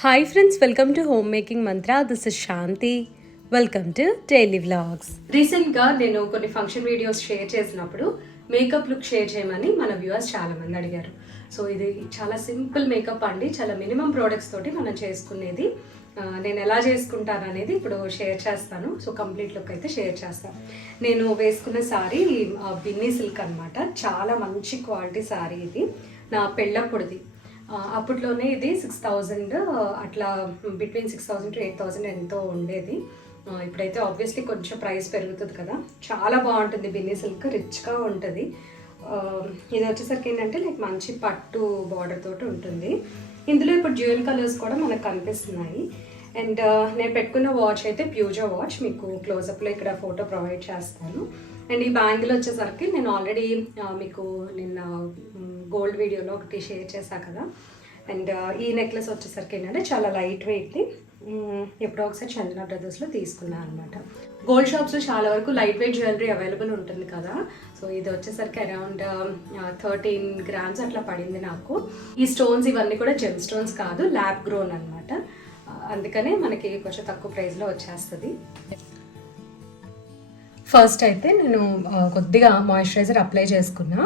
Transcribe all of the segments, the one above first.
Hi friends, welcome to home making Mantra. This is Shanti. Welcome to daily vlogs. రీసెంట్గా నేను కొన్ని function videos share చేసినప్పుడు makeup look share చేయమని మన వ్యూవర్స్ చాలా మంది అడిగారు. సో ఇది చాలా సింపుల్ మేకప్ అండి, చాలా మినిమం ప్రోడక్ట్స్ తోటి మనం చేసుకునేది. నేను ఎలా చేసుకుంటాను అనేది ఇప్పుడు షేర్ చేస్తాను. సో కంప్లీట్ లుక్ అయితే షేర్ చేస్తాను. నేను వేసుకున్న శారీ బిన్నీ సిల్క్ అనమాట. చాలా మంచి క్వాలిటీ శారీ ఇది. నా పెళ్ళప్పుడుది. అప్పట్లోనే ఇది 6,000 అట్లా, బిట్వీన్ 6,000 to 8,000 ఎంతో ఉండేది. ఇప్పుడైతే ఆబ్వియస్లీ కొంచెం ప్రైస్ పెరుగుతుంది కదా. చాలా బాగుంటుంది బిన్నీ సిల్క్, రిచ్గా ఉంటుంది. ఇది వచ్చేసరికి ఏంటంటే లైక్ మంచి పట్టు బార్డర్ తోటి ఉంటుంది. ఇందులో ఇప్పుడు డ్యూయల్ కలర్స్ కూడా మనకు కనిపిస్తున్నాయి. అండ్ నేను పెట్టుకున్న వాచ్ అయితే ప్యూజో వాచ్, మీకు క్లోజప్లో ఇక్కడ ఫోటో ప్రొవైడ్ చేస్తాను. అండ్ ఈ బ్యాంగిల్ వచ్చేసరికి నేను ఆల్రెడీ మీకు నిన్న గోల్డ్ వీడియోలో ఒకటి షేర్ చేశా కదా. అండ్ ఈ నెక్లెస్ వచ్చేసరికి ఏంటంటే చాలా లైట్ వెయిట్ది. ఎప్పుడో ఒకసారి చందన బ్రదర్స్లో తీసుకున్నాను అనమాట. గోల్డ్ షాప్స్లో చాలా వరకు లైట్ వెయిట్ జ్యువెలరీ అవైలబుల్ ఉంటుంది కదా. సో ఇది వచ్చేసరికి అరౌండ్ 13 grams అట్లా పడింది నాకు. ఈ స్టోన్స్ ఇవన్నీ కూడా జెమ్ స్టోన్స్ కాదు, ల్యాబ్ గ్రోన్ అనమాట. అందుకనే మనకి కొంచెం తక్కువ ప్రైస్లో వచ్చేస్తుంది. ఫస్ట్ అయితే నేను కొద్దిగా మాయిశ్చరైజర్ అప్లై చేసుకున్నా.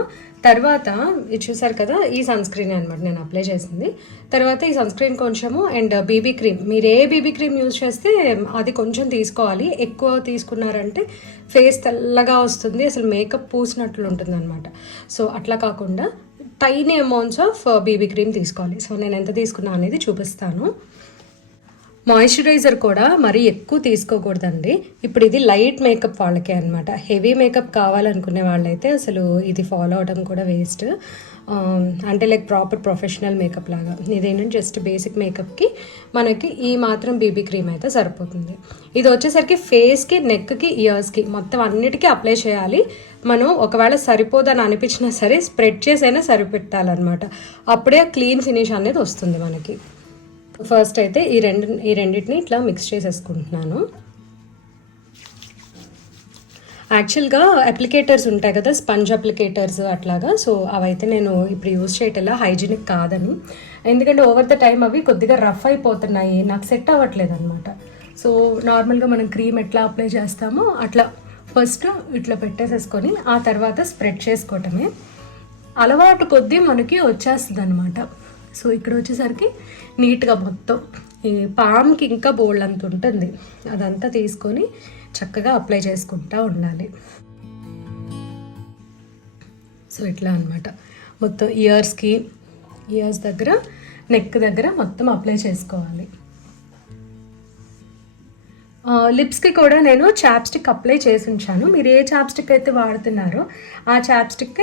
తర్వాత ఇది చూసారు కదా, ఈ సన్ స్క్రీన్ అనమాట నేను అప్లై చేసింది. తర్వాత ఈ సన్ స్క్రీన్ కొంచెము అండ్ బీబీ క్రీమ్, మీరు ఏ బీబీ క్రీమ్ యూజ్ చేస్తే అది కొంచెం తీసుకోవాలి. ఎక్కువ తీసుకున్నారంటే ఫేస్ తెల్లగా వస్తుంది, అసలు మేకప్ పూసినట్లు ఉంటుంది అనమాట. సో అట్లా కాకుండా tiny amounts of BB cream తీసుకోవాలి. సో నేను ఎంత తీసుకున్నా అనేది చూపిస్తాను. మాయిశ్చరైజర్ కూడా మరీ ఎక్కువ తీసుకోకూడదండి. ఇప్పుడు ఇది లైట్ మేకప్ వాళ్ళకే అనమాట. హెవీ మేకప్ కావాలనుకునే వాళ్ళైతే అసలు ఇది ఫాలో అవడం కూడా వేస్ట్. అంటే లైక్ ప్రాపర్ ప్రొఫెషనల్ మేకప్ లాగా. ఇదేంటంటే జస్ట్ బేసిక్ మేకప్కి మనకి ఈ మాత్రం బీబీ క్రీమ్ అయితే సరిపోతుంది. ఇది వచ్చేసరికి ఫేస్కి, నెక్కి, ఇయర్స్కి మొత్తం అన్నిటికీ అప్లై చేయాలి. మనం ఒకవేళ సరిపోదని అనిపించినా సరే స్ప్రెడ్ చేసైనా సరిపెట్టాలన్నమాట. అప్పుడే క్లీన్ ఫినిష్ అనేది వస్తుంది మనకి. ఫస్ట్ అయితే ఈ రెండింటిని ఇట్లా మిక్స్ చేసేసుకుంటున్నాను. యాక్చువల్గా అప్లికేటర్స్ ఉంటాయి కదా, స్పంజ్ అప్లికేటర్స్ అట్లాగా. సో అవైతే నేను ఇప్పుడు యూజ్ చేయటంలా, హైజీనిక్ కాదని. ఎందుకంటే ఓవర్ ద టైం అవి కొద్దిగా రఫ్ అయిపోతున్నాయి, నాకు సెట్ అవ్వట్లేదు అనమాట. సో నార్మల్గా మనం క్రీమ్ ఎట్లా అప్లై చేస్తామో అట్లా ఫస్ట్ ఇట్లా పెట్టేసేసుకొని ఆ తర్వాత స్ప్రెడ్ చేసుకోవటమే. అలవాటు కొద్దీ మనకి వచ్చేస్తుంది అనమాట. సో ఇక్కడ వచ్చేసరికి నీట్గా మొత్తం ఈ పామ్కి ఇంకా బోల్డ్ అంత ఉంటుంది, అదంతా తీసుకొని చక్కగా అప్లై చేసుకుంటూ ఉండాలి. సో ఇట్లా అనమాట మొత్తం ఇయర్స్ దగ్గర, నెక్ దగ్గర మొత్తం అప్లై చేసుకోవాలి. లిప్స్కి కూడా నేను చాప్స్టిక్ అప్లై చేసి ఉంచాను. మీరు ఏ చాప్స్టిక్ అయితే వాడుతున్నారో ఆ చాప్స్టిక్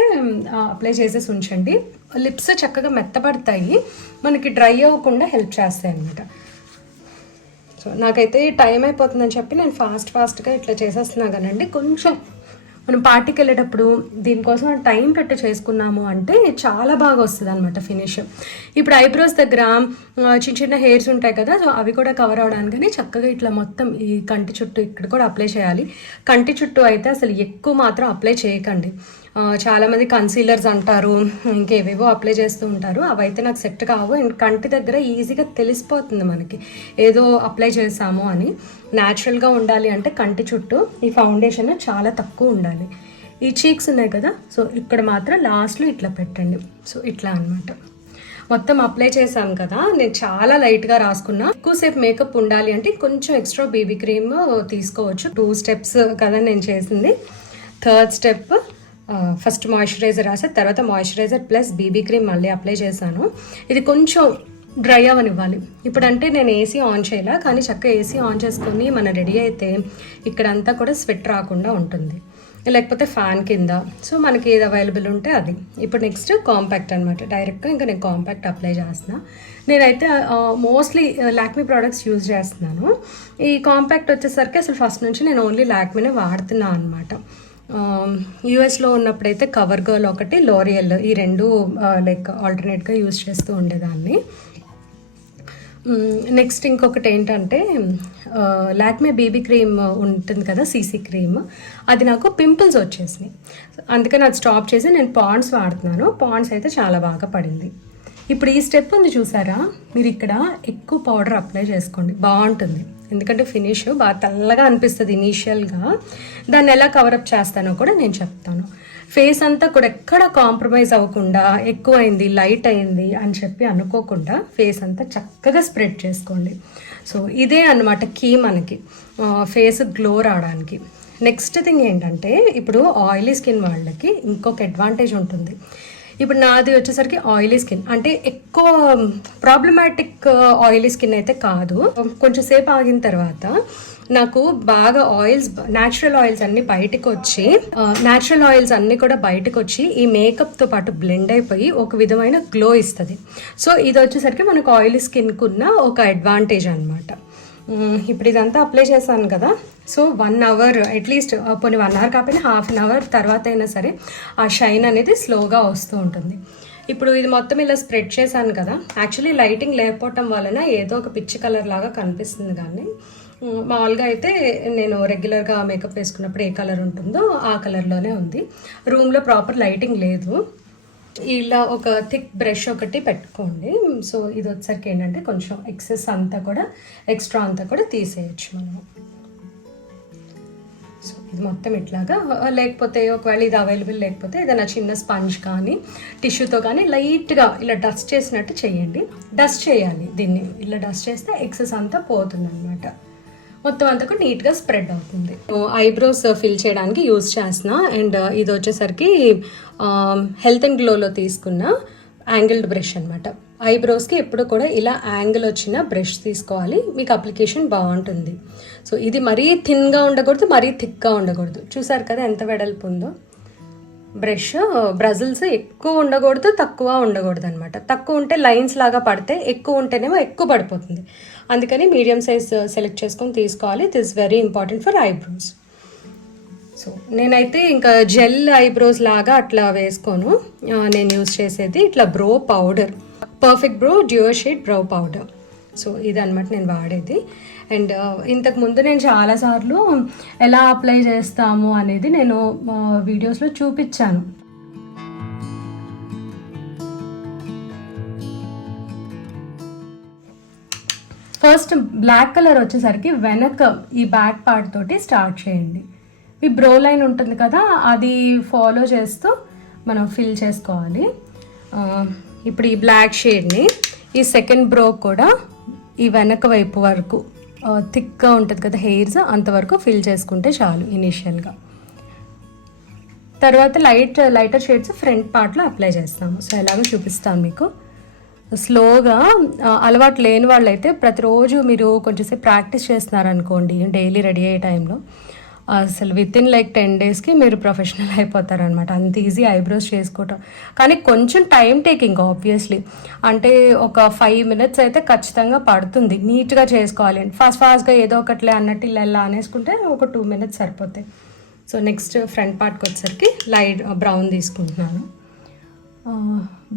అప్లై చేసేసి ఉంచండి. లిప్స్ చక్కగా మెత్తపడతాయి, మనకి డ్రై అవ్వకుండా హెల్ప్ చేస్తాయి అన్నమాట. సో నాకైతే టైం అయిపోతుందని చెప్పి నేను ఫాస్ట్గా ఇట్లా చేసేస్తున్నా కానండి. కొంచెం మనం పార్టీకి వెళ్ళేటప్పుడు దీనికోసం టైం పెట్టి చేసుకున్నాము అంటే చాలా బాగా వస్తుంది అనమాట ఫినిష్. ఇప్పుడు ఐబ్రోస్ దగ్గర చిన్న హెయిర్స్ ఉంటాయి కదా, సో అవి కూడా కవర్ అవడానికి చక్కగా ఇట్లా మొత్తం ఈ కంటి చుట్టూ ఇక్కడ కూడా అప్లై చేయాలి. కంటి చుట్టూ అయితే అసలు ఎక్కువ మాత్రం అప్లై చేయకండి. చాలామంది కన్సీలర్స్ అంటారు, ఇంకేవేవో అప్లై చేస్తూ ఉంటారు. అవైతే నాకు సెట్ కావు. అండ్ కంటి దగ్గర ఈజీగా తెలిసిపోతుంది మనకి ఏదో అప్లై చేసాము అని. న్యాచురల్గా ఉండాలి అంటే కంటి చుట్టూ ఈ ఫౌండేషన్ చాలా తక్కువ ఉండాలి. ఈ చీక్స్ ఉన్నాయి కదా, సో ఇక్కడ మాత్రం లాస్ట్లో ఇట్లా పెట్టండి. సో ఇట్లా అనమాట మొత్తం అప్లై చేసాం కదా. నేను చాలా లైట్గా రాసుకున్నా. ఎక్కువసేపు మేకప్ ఉండాలి అంటే కొంచెం ఎక్స్ట్రా బేబీ క్రీమ్ తీసుకోవచ్చు. 2 steps కదా నేను చేసింది. థర్డ్ స్టెప్ ఫస్ట్ మాయిశ్చరైజర్ రాసే, తర్వాత మాయిశ్చరైజర్ ప్లస్ బీబీ క్రీమ్ మళ్ళీ అప్లై చేశాను. ఇది కొంచెం డ్రై అవ్వనివ్వాలి. ఇప్పుడంటే నేను ఏసీ ఆన్ చేయలే, కానీ చక్కగా ఏసీ ఆన్ చేసుకొని మనం రెడీ అయితే ఇక్కడంతా కూడా స్వెట్ రాకుండా ఉంటుంది, లేకపోతే ఫ్యాన్ కింద. సో మనకి ఏది అవైలబుల్ ఉంటే అది. ఇప్పుడు నెక్స్ట్ కాంపాక్ట్ అనమాట. డైరెక్ట్గా ఇంకా నేను కాంపాక్ట్ అప్లై చేస్తున్నా. నేనైతే మోస్ట్లీ లాక్మీ ప్రోడక్ట్స్ యూజ్ చేస్తున్నాను. ఈ కాంపాక్ట్ వచ్చేసరికి అసలు ఫస్ట్ నుంచి నేను ఓన్లీ లాక్మీనే వాడుతున్నాను అనమాట. యూఎస్లో ఉన్నప్పుడైతే కవర్ గర్ల్ ఒకటి, లోరియల్, ఈ రెండు లైక్ ఆల్టర్నేట్గా యూజ్ చేస్తూ ఉండేదాన్ని. నెక్స్ట్ ఇంకొకటి ఏంటంటే లాక్మే బీబీ క్రీమ్ ఉంటుంది కదా, సీసీ క్రీమ్, అది నాకు పింపుల్స్ వచ్చేసినాయి. అందుకని అది స్టాప్ చేసి నేను పాండ్స్ వాడుతున్నాను. పాండ్స్ అయితే చాలా బాగా పడింది. ఇప్పుడు ఈ స్టెప్ ఉంది చూసారా, మీరు ఇక్కడ ఎక్కువ పౌడర్ అప్లై చేసుకోండి, బాగుంటుంది. ఎందుకంటే ఫినిష్ బాగా తెల్లగా అనిపిస్తుంది ఇనీషియల్గా. దాన్ని ఎలా కవరప్ చేస్తానో కూడా నేను చెప్తాను. ఫేస్ అంతా కూడా ఎక్కడ కాంప్రమైజ్ అవ్వకుండా ఎక్కువైంది లైట్ అయింది అని చెప్పి అనుకోకుండా ఫేస్ అంతా చక్కగా స్ప్రెడ్ చేసుకోండి. సో ఇదే అన్నమాట కీ మనకి ఫేస్ గ్లో రావడానికి. నెక్స్ట్ థింగ్ ఏంటంటే, ఇప్పుడు ఆయిలీ స్కిన్ వాళ్ళకి ఇంకొక అడ్వాంటేజ్ ఉంటుంది. ఇప్పుడు నాది వచ్చేసరికి ఆయిలీ స్కిన్, అంటే ఎక్కువ ప్రాబ్లమాటిక్ ఆయిలీ స్కిన్ అయితే కాదు. కొంచెం సేపు ఆగిన తర్వాత నాకు బాగా ఆయిల్స్, న్యాచురల్ ఆయిల్స్ అన్ని బయటకు వచ్చి, కూడా బయటకు వచ్చి ఈ మేకప్తో పాటు బ్లెండ్ అయిపోయి ఒక విధమైన గ్లో ఇస్తుంది. సో ఇది వచ్చేసరికి మనకు ఆయిలీ స్కిన్కు ఉన్న ఒక అడ్వాంటేజ్ అనమాట. ఇప్పుడు ఇదంతా అప్లై చేశాను కదా, సో 1 అవర్ అట్లీస్ట్, పోనీ 1 అవర్ కాకపోయినా హాఫ్ అన్ అవర్ తర్వాత అయినా సరే ఆ షైన్ అనేది స్లోగా వస్తూ ఉంటుంది. ఇప్పుడు ఇది మొత్తం ఇలా స్ప్రెడ్ చేశాను కదా, యాక్చువల్లీ లైటింగ్ లేకపోవటం వలన ఏదో ఒక పిచ్చి కలర్ లాగా కనిపిస్తుంది. కానీ మామూలుగా అయితే నేను రెగ్యులర్గా మేకప్ వేసుకున్నప్పుడు ఏ కలర్ ఉంటుందో ఆ కలర్లోనే ఉంది. రూమ్లో ప్రాపర్ లైటింగ్ లేదు. ఇలా ఒక థిక్ బ్రష్ ఒకటి పెట్టుకోండి. సో ఇది వచ్చేసరికి ఏంటంటే కొంచెం ఎక్స్ట్రా అంతా కూడా తీసేయచ్చు మనము. సో ఇది మొత్తం ఇట్లాగా, లేకపోతే ఒకవేళ ఇది అవైలబుల్ లేకపోతే ఏదైనా చిన్న స్పంజ్ కానీ టిష్యూతో కానీ లైట్గా ఇలా డస్ట్ చేసినట్టు చేయండి. డస్ట్ చేయాలి దీన్ని, ఇలా డస్ట్ చేస్తే ఎక్సెస్ అంతా పోతుంది అనమాట. మొత్తం అంతా కూడా నీట్గా స్ప్రెడ్ అవుతుంది. ఐబ్రోస్ ఫిల్ చేయడానికి యూజ్ చేస్తున్నా. అండ్ ఇది వచ్చేసరికి హెల్త్ అండ్ గ్లోలో తీసుకున్న యాంగిల్డ్ బ్రష్ అనమాట. ఐబ్రోస్కి ఎప్పుడు కూడా ఇలా యాంగిల్ వచ్చిన బ్రష్ తీసుకోవాలి, మీకు అప్లికేషన్ బాగుంటుంది. సో ఇది మరీ థిన్గా ఉండకూడదు, మరీ థిక్గా ఉండకూడదు. చూసారు కదా ఎంత వెడల్పు ఉందో బ్రష్. బ్రజిల్స్ ఎక్కువ ఉండకూడదు, తక్కువ ఉండకూడదు అనమాట. తక్కువ ఉంటే లైన్స్ లాగా పడితే, ఎక్కువ ఉంటేనేమో ఎక్కువ పడిపోతుంది. అందుకని మీడియం సైజ్ సెలెక్ట్ చేసుకొని తీసుకోవాలి. It is very important for eyebrows. So నేనైతే ఇంకా జెల్ ఐబ్రోస్ లాగా అట్లా వేసుకోను. నేను యూజ్ చేసేది ఇట్లా bro powder, perfect bro duo shade bro powder. So ఇదన్నమాట నేను వాడేది. అండ్ ఇంతకుముందు నేను చాలాసార్లు ఎలా అప్లై చేస్తాము అనేది నేను వీడియోస్లో చూపించాను. ఫస్ట్ బ్లాక్ కలర్ వచ్చేసరికి వెనక ఈ బ్యాక్ పార్ట్ తోటి స్టార్ట్ చేయండి. ఈ బ్రో లైన్ ఉంటుంది కదా, అది ఫాలో చేస్తూ మనం ఫిల్ చేసుకోవాలి. ఇప్పుడు ఈ బ్లాక్ షేడ్ని ఈ సెకండ్ బ్రో కూడా ఈ వెనక వైపు వరకు థిక్గా ఉంటుంది కదా హెయిర్స్, అంతవరకు ఫిల్ చేసుకుంటే చాలు ఇనీషియల్గా. తర్వాత లైటర్ షేడ్స్ ఫ్రంట్ పార్ట్లో అప్లై చేస్తాము. సో ఎలాగో చూపిస్తాను మీకు. స్లోగా అలవాటు లేని వాళ్ళైతే ప్రతిరోజు మీరు కొంచెంసేపు ప్రాక్టీస్ చేస్తున్నారనుకోండి డైలీ రెడీ అయ్యే టైంలో, అసలు వితిన్ 10 డేస్కి మీరు ప్రొఫెషనల్ అయిపోతారనమాట. అంత ఈజీ ఐబ్రోస్ చేసుకోవటం. కానీ కొంచెం టైం టేకింగ్ ఆబ్వియస్లీ. అంటే ఒక 5 minutes అయితే ఖచ్చితంగా పడుతుంది నీట్గా చేసుకోవాలి. ఫాస్ట్గా ఏదో ఒకట్లే అన్నట్టు ఇలా అనేసుకుంటే ఒక 2 minutes సరిపోతాయి. సో నెక్స్ట్ ఫ్రంట్ పార్ట్కి వచ్చేసరికి లైట్ బ్రౌన్ తీసుకుంటున్నాను.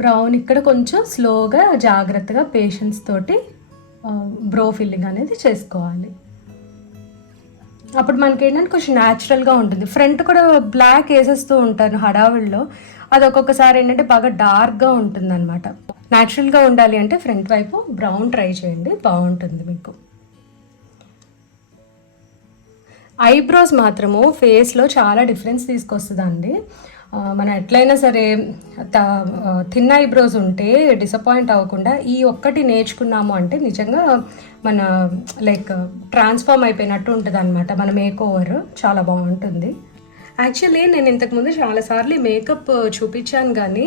బ్రౌన్ ఇక్కడ కొంచెం స్లోగా జాగ్రత్తగా పేషెన్స్ తోటి బ్రో ఫిల్లింగ్ అనేది చేసుకోవాలి. అప్పుడు మనకి ఏంటంటే కొంచెం న్యాచురల్గా ఉంటుంది. ఫ్రంట్ కూడా బ్లాక్ వేసేస్తూ ఉంటాను హడావిడిలో, అది ఒక్కొక్కసారి ఏంటంటే బాగా డార్క్గా ఉంటుంది అనమాట. న్యాచురల్గా ఉండాలి అంటే ఫ్రంట్ వైపు బ్రౌన్ ట్రై చేయండి, బాగుంటుంది మీకు. ఐబ్రోస్ మాత్రము ఫేస్లో చాలా డిఫరెన్స్ తీసుకొస్తుందండి. మనం ఎట్లయినా సరే థిన్ ఐబ్రోస్ ఉంటే డిసప్పాయింట్ అవ్వకుండా ఈ ఒక్కటి నేర్చుకున్నాము అంటే నిజంగా మన ట్రాన్స్ఫార్మ్ అయిపోయినట్టు ఉంటుంది అనమాట. మన మేక్ ఓవర్ చాలా బాగుంటుంది. యాక్చువల్లీ నేను ఇంతకుముందు చాలాసార్లు మేకప్ చూపించాను, కానీ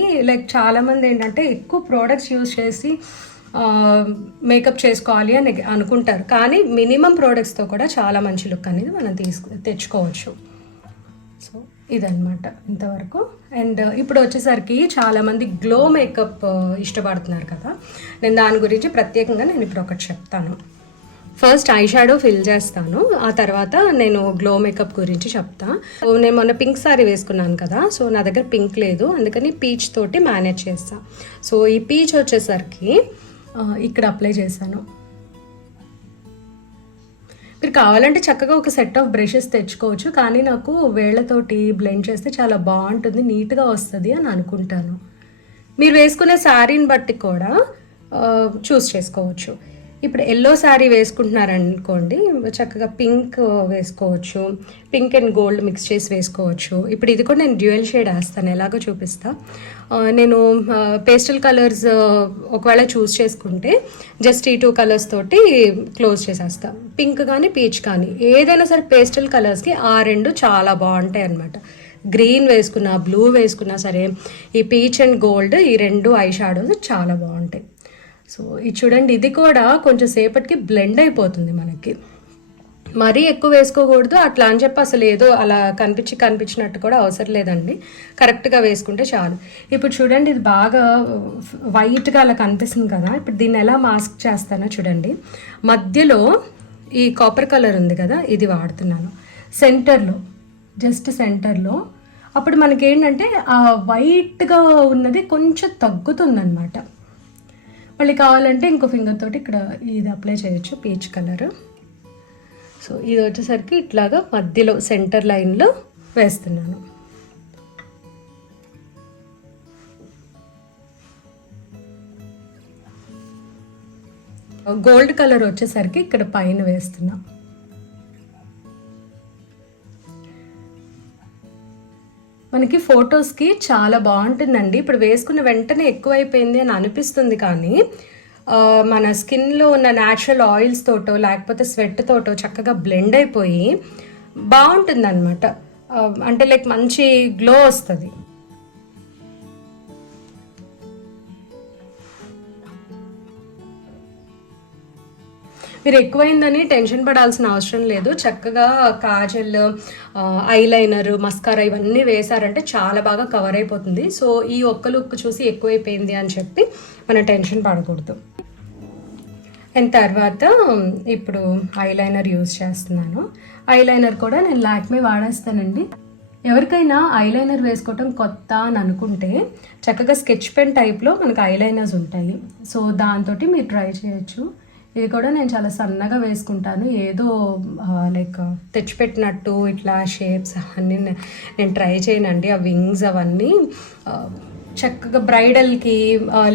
చాలామంది ఏంటంటే ఎక్కువ ప్రోడక్ట్స్ యూజ్ చేసి మేకప్ చేసుకోవాలి అని అనుకుంటారు. కానీ మినిమం ప్రోడక్ట్స్తో కూడా చాలా మంచి లుక్ అనేది మనం తెచ్చుకోవచ్చు. సో ఇదన్నమాట ఇంతవరకు. అండ్ ఇప్పుడు వచ్చేసరికి చాలామంది గ్లో మేకప్ ఇష్టపడుతున్నారు కదా, నేను దాని గురించి ప్రత్యేకంగా నేను ఇప్పుడు ఒకటి చెప్తాను. ఫస్ట్ ఐ షాడో ఫిల్ చేస్తాను, ఆ తర్వాత నేను గ్లో మేకప్ గురించి చెప్తా. నేను మొన్న పింక్ సారీ వేసుకున్నాను కదా, సో నా దగ్గర పింక్ లేదు, అందుకని పీచ్ తోటి మేనేజ్ చేస్తా. సో ఈ పీచ్ వచ్చేసరికి ఇక్కడ అప్లై చేశాను. మీరు కావాలంటే చక్కగా ఒక సెట్ ఆఫ్ బ్రషెస్ తెచ్చుకోవచ్చు, కానీ నాకు వేళ్లతోటి బ్లెండ్ చేస్తే చాలా బాగుంటుంది, నీట్గా వస్తుంది అని అనుకుంటాను. మీరు వేసుకునే శారీని బట్టి కూడా చూస్ చేసుకోవచ్చు. ఇప్పుడు ఎల్లో శారీ వేసుకుంటున్నారనుకోండి, చక్కగా పింక్ వేసుకోవచ్చు, పింక్ అండ్ గోల్డ్ మిక్స్ చేసి వేసుకోవచ్చు. ఇప్పుడు ఇది కూడా నేను డ్యూయల్ షేడ్ వేస్తాను, ఎలాగో చూపిస్తా. నేను పేస్టల్ కలర్స్ ఒకవేళ చూస్ చేసుకుంటే జస్ట్ ఈ 2 కలర్స్ తోటి క్లోజ్ చేసేస్తా. పింక్ కానీ పీచ్ కానీ ఏదైనా సరే పేస్టల్ కలర్స్కి ఆ 2 చాలా బాగుంటాయి అన్నమాట. గ్రీన్ వేసుకున్నా, బ్లూ వేసుకున్నా సరే ఈ పీచ్ అండ్ గోల్డ్ ఈ 2 ఐ షాడోస్ చాలా బాగుంటాయి. సో ఇది చూడండి, ఇది కూడా కొంచెం సేపటికి బ్లెండ్ అయిపోతుంది మనకి. మరీ ఎక్కువ వేసుకోకూడదు అట్లా అని చెప్పి అసలు ఏదో అలా కనిపించినట్టు కూడా అవసరం లేదండి. కరెక్ట్గా వేసుకుంటే చాలు. ఇప్పుడు చూడండి, ఇది బాగా వైట్గా అలా కనిపిస్తుంది కదా. ఇప్పుడు దీన్ని ఎలా మాస్క్ చేస్తానో చూడండి. మధ్యలో ఈ కాపర్ కలర్ ఉంది కదా, ఇది వాడుతున్నాను సెంటర్లో, జస్ట్ సెంటర్లో. అప్పుడు మనకి ఏంటంటే ఆ వైట్గా ఉన్నది కొంచెం తగ్గుతుందన్నమాట. మళ్ళీ కావాలంటే ఇంకో ఫింగర్ తోటి ఇక్కడ ఇది అప్లై చేయొచ్చు, పీచ్ కలర్. సో ఇది వచ్చేసరికి ఇట్లాగా మధ్యలో సెంటర్ లైన్లో వేస్తున్నాను. గోల్డ్ కలర్ వచ్చేసరికి ఇక్కడ పైన వేస్తున్నా. మనకి ఫొటోస్కి చాలా బాగుంటుందండి. ఇప్పుడు వేసుకున్న వెంటనే ఎక్కువైపోయింది అని అనిపిస్తుంది, కానీ మన స్కిన్లో ఉన్న న్యాచురల్ ఆయిల్స్ తోటో లేకపోతే స్వెట్ తోటో చక్కగా బ్లెండ్ అయిపోయి బాగుంటుంది అనమాట. అంటే లైక్ మంచి గ్లో వస్తుంది. మీరు ఎక్కువైందని టెన్షన్ పడాల్సిన అవసరం లేదు. చక్కగా కాజల్, ఐలైనర్, మస్కారా ఇవన్నీ వేసారంటే చాలా బాగా కవర్ అయిపోతుంది. సో ఈ ఒక్క లుక్ చూసి ఎక్కువైపోయింది అని చెప్పి మనం టెన్షన్ పడకూడదు. అండ్ తర్వాత ఇప్పుడు ఐలైనర్ యూజ్ చేస్తున్నాను. ఐలైనర్ కూడా నేను లాక్మే వాడేస్తానండి. ఎవరికైనా ఐలైనర్ వేసుకోవటం కొత్త అని అనుకుంటే చక్కగా స్కెచ్ పెన్ టైప్లో మనకు ఐలైనర్స్ ఉంటాయి. సో దాంతో మీరు ట్రై చేయొచ్చు. ఇది కూడా నేను చాలా సన్నగా వేసుకుంటాను. ఏదో లైక్ తెచ్చిపెట్టినట్టు ఇట్లా షేప్స్ అన్నీ నేను ట్రై చేయనండి. ఆ వింగ్స్ అవన్నీ చక్కగా బ్రైడల్కి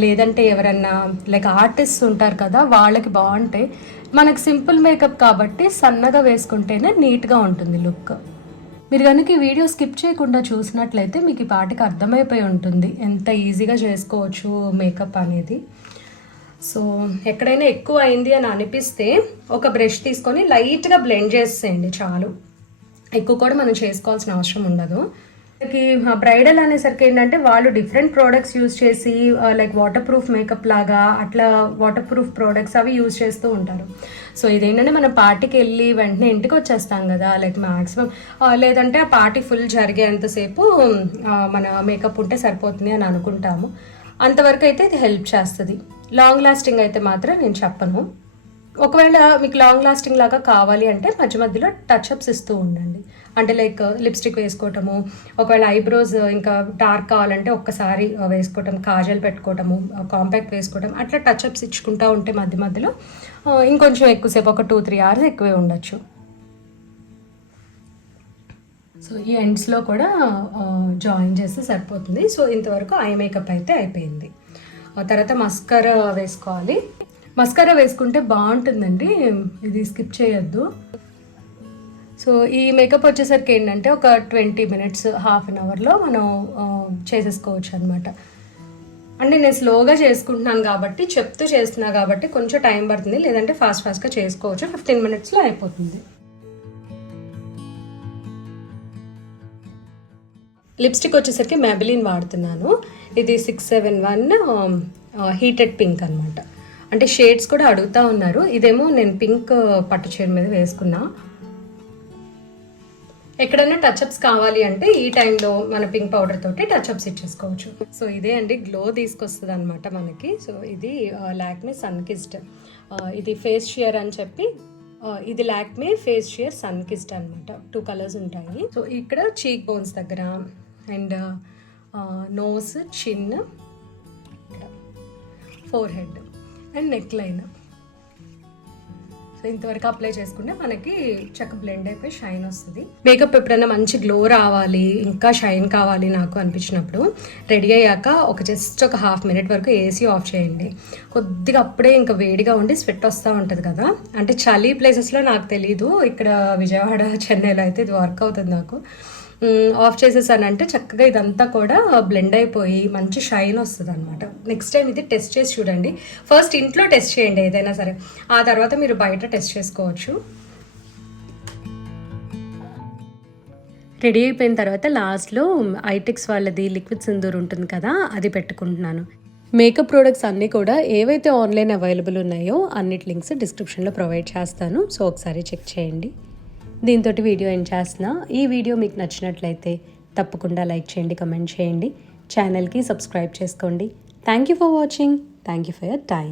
లేదంటే ఎవరన్నా లైక్ ఆర్టిస్ట్ ఉంటారు కదా, వాళ్ళకి బాగుంటాయి. మనకు సింపుల్ మేకప్ కాబట్టి సన్నగా వేసుకుంటేనే నీట్గా ఉంటుంది లుక్. మీరు కనుక ఈ వీడియో స్కిప్ చేయకుండా చూసినట్లయితే మీకు ఈ పాటికి అర్థమైపోయి ఉంటుంది ఎంత ఈజీగా చేసుకోవచ్చు మేకప్ అనేది. సో ఎక్కడైనా ఎక్కువ అయింది అని అనిపిస్తే ఒక బ్రష్ తీసుకొని లైట్గా బ్లెండ్ చేసేయండి చాలు. ఎక్కువ కూడా మనం చేసుకోవాల్సిన అవసరం ఉండదు. బ్రైడల్ అనేసరికి ఏంటంటే వాళ్ళు డిఫరెంట్ ప్రోడక్ట్స్ యూజ్ చేసి లైక్ వాటర్ ప్రూఫ్ మేకప్ లాగా అట్లా వాటర్ ప్రూఫ్ ప్రోడక్ట్స్ అవి యూజ్ చేస్తూ ఉంటారు. సో ఇదేంటంటే మనం పార్టీకి వెళ్ళి వెంటనే ఇంటికి వచ్చేస్తాం కదా, లైక్ మ్యాక్సిమం లేదంటే ఆ పార్టీ ఫుల్ జరిగేంతసేపు మన మేకప్ ఉంటే సరిపోతుంది అని అనుకుంటాము. అంతవరకు అయితే ఇది హెల్ప్ చేస్తుంది. లాంగ్ లాస్టింగ్ అయితే మాత్రం నేను చెప్పను. ఒకవేళ మీకు లాంగ్ లాస్టింగ్ లాగా కావాలి అంటే మధ్య మధ్యలో టచ్అప్స్ ఇస్తూ ఉండండి. అంటే లైక్ లిప్స్టిక్ వేసుకోవటము, ఒకవేళ ఐబ్రోస్ ఇంకా డార్క్ కావాలంటే ఒక్కసారి వేసుకోవటం, కాజల్ పెట్టుకోవటము, కాంపాక్ట్ వేసుకోవటం, అట్లా టచ్అప్స్ ఇచ్చుకుంటూ ఉంటే మధ్య మధ్యలో ఇంకొంచెం ఎక్కువసేపు ఒక 2-3 hours ఎక్కువే ఉండొచ్చు. సో ఈ ఎండ్స్లో కూడా జాయిన్ చేస్తే సరిపోతుంది. సో ఇంతవరకు ఐ మేకప్ అయితే అయిపోయింది. తర్వాత మస్కారా వేసుకోవాలి. మస్కారా వేసుకుంటే బాగుంటుందండి, ఇది స్కిప్ చేయొద్దు. సో ఈ మేకప్ వచ్చేసరికి ఏంటంటే ఒక 20 minutes, హాఫ్ అన్ అవర్లో మనం చేసేసుకోవచ్చు అనమాట. అంటే నేను స్లోగా చేసుకుంటున్నాను కాబట్టి, చెప్తూ చేస్తున్నా కాబట్టి కొంచెం టైం పడుతుంది, లేదంటే ఫాస్ట్గా చేసుకోవచ్చు. 15 minutesలో అయిపోతుంది. లిప్స్టిక్ వచ్చేసరికి మెబిలిన్ వాడుతున్నాను. ఇది 671 హీటెడ్ పింక్ అనమాట. అంటే షేడ్స్ కూడా అడుగుతూ ఉన్నారు. ఇదేమో నేను పింక్ పట్టు చీర మీద వేసుకున్నా. ఎక్కడైనా టచ్అప్స్ కావాలి అంటే ఈ టైంలో మన పింక్ పౌడర్ తోటి టచ్అప్స్ ఇచ్చేసుకోవచ్చు. సో ఇదే అండి గ్లో తీసుకొస్తుంది అనమాట మనకి. సో ఇది లాక్మే సన్ కిస్డ్, ఇది ఫేస్ షియర్ అని చెప్పి, ఇది Lakme face sheer sun kissed అనమాట. 2 colors ఉంటాయి. సో ఇక్కడ చీక్ బోన్స్ దగ్గర and nose, chin, forehead and neck line. So ఇంతవరకు అప్లై చేసుకుంటే మనకి చక్క బ్లెండ్ అయిపోయి షైన్ వస్తుంది. మేకప్ ఎప్పుడైనా మంచి గ్లో రావాలి, ఇంకా షైన్ కావాలి నాకు అనిపించినప్పుడు రెడీ అయ్యాక జస్ట్ ఒక హాఫ్ మినిట్ వరకు ఏసీ ఆఫ్ చేయండి. కొద్దిగా అప్పుడే ఇంకా వేడిగా ఉండి స్వెట్ వస్తూ ఉంటుంది కదా. అంటే చలి ప్లేసెస్లో నాకు తెలీదు, ఇక్కడ విజయవాడ చెన్నైలో అయితే ఇది వర్క్ అవుతుంది నాకు. ఆఫ్ చేసేసానంటే చక్కగా ఇదంతా కూడా బ్లెండ్ అయిపోయి మంచి షైన్ వస్తుంది అనమాట. నెక్స్ట్ టైం ఇది టెస్ట్ చేసి చూడండి. ఫస్ట్ ఇంట్లో టెస్ట్ చేయండి ఏదైనా సరే, ఆ తర్వాత మీరు బయట టెస్ట్ చేసుకోవచ్చు. రెడీ అయిపోయిన తర్వాత లాస్ట్లో ఐటెక్స్ వాళ్ళది లిక్విడ్ సింధూర్ ఉంటుంది కదా, అది పెట్టుకుంటున్నాను. మేకప్ ప్రోడక్ట్స్ అన్నీ కూడా ఏవైతే ఆన్లైన్ అవైలబుల్ ఉన్నాయో అన్నిటి లింక్స్ డిస్క్రిప్షన్లో ప్రొవైడ్ చేస్తాను. సో ఒకసారి చెక్ చేయండి. దీంతో వీడియో ఎండ్ చేస్తున్నా. ఈ వీడియో మీకు నచ్చినట్లయితే తప్పకుండా లైక్ చేయండి, కమెంట్ చేయండి, ఛానల్కి సబ్స్క్రైబ్ చేసుకోండి. Thank you for watching. Thank you for your time.